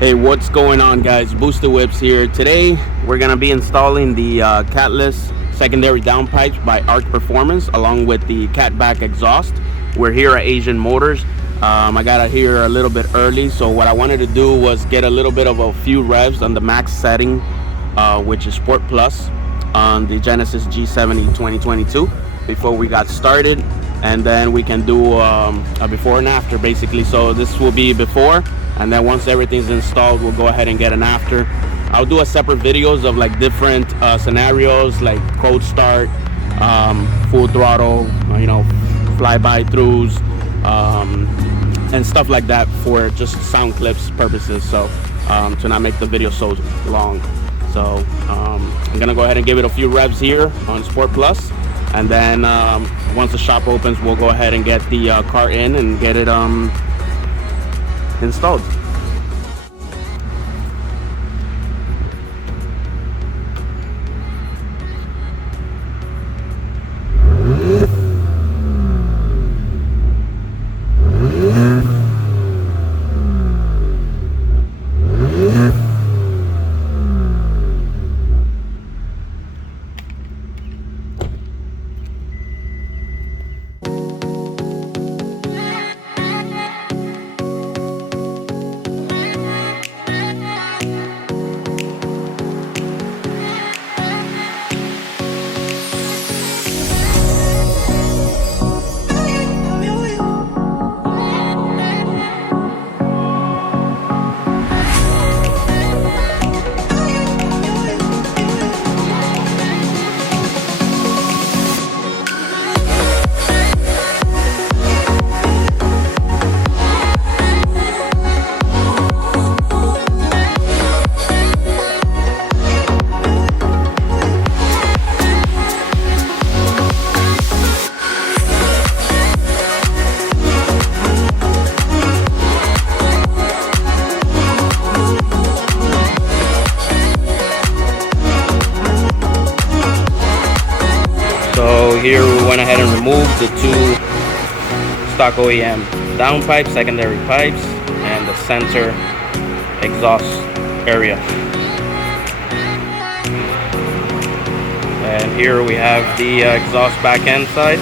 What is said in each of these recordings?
Hey, what's going on, guys? Booster Whips here. Today we're gonna be installing the Catless secondary downpipes by ARK Performance along with the Catback exhaust. We're here at Asian Motors. I got here a little bit early, so what I wanted to do was get a little bit of a few revs on the max setting, which is Sport Plus, on the Genesis G70 2022 before we got started, and then we can do a before and after basically. So this will be before, and then once everything's installed we'll go ahead and get an after. I'll do a separate videos of like different scenarios, like cold start, full throttle, fly-by throughs, and stuff like that for just sound clips purposes, so to not make the video so long. So I'm gonna go ahead and give it a few revs here on Sport Plus, and then once the shop opens we'll go ahead and get the car in and get it installed. So here we went ahead and removed the two stock OEM downpipe secondary pipes and the center exhaust area. And here we have the exhaust back end side.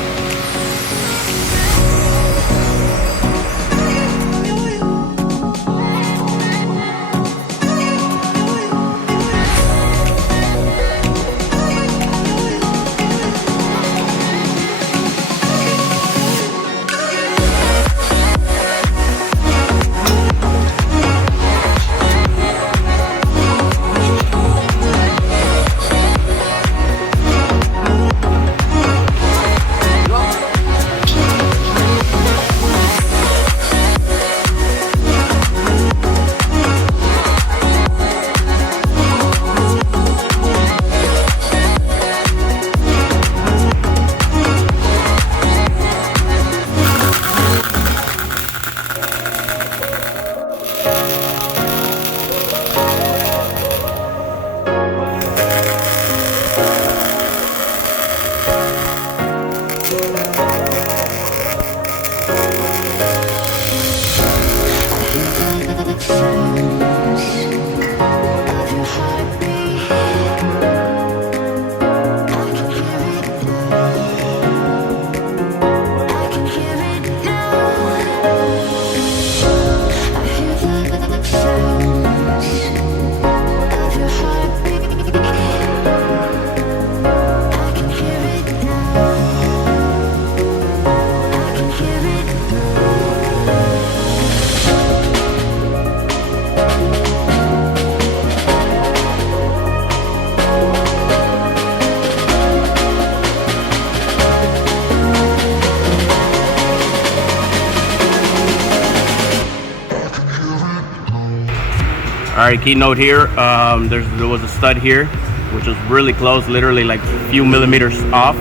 Alright, keynote here, there was a stud here which was really close, literally like a few millimeters off.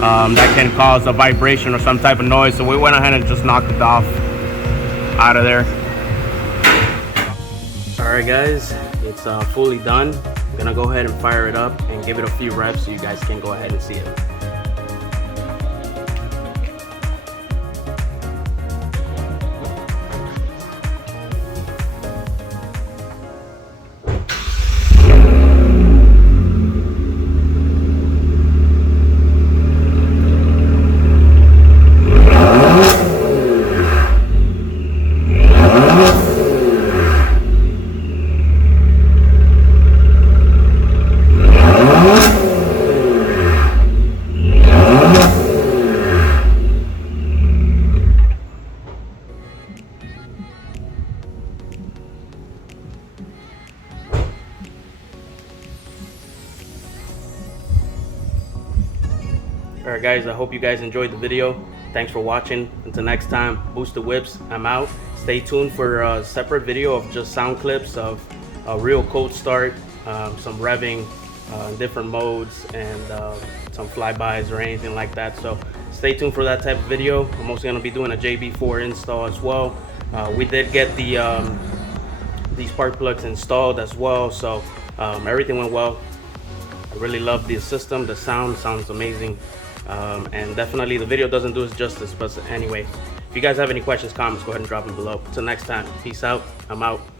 That can cause a vibration or some type of noise, so we went ahead and just knocked it off out of there. Alright guys, it's fully done. I'm gonna go ahead and fire it up and give it a few reps so you guys can go ahead and see it. right, guys, I hope you guys enjoyed the video. Thanks for watching. Until next time, Boosted Whips, I'm out. Stay tuned for a separate video of just sound clips of a real cold start, some revving, different modes, and some flybys or anything like that. So stay tuned for that type of video. I'm also going to be doing a JB4 install as well. We did get these spark plugs installed as well, so everything went well. I really love the system. The sound sounds amazing, and definitely the video doesn't do it justice. But anyway, if you guys have any questions, comments, go ahead and drop them below. Until next time, peace out. I'm out.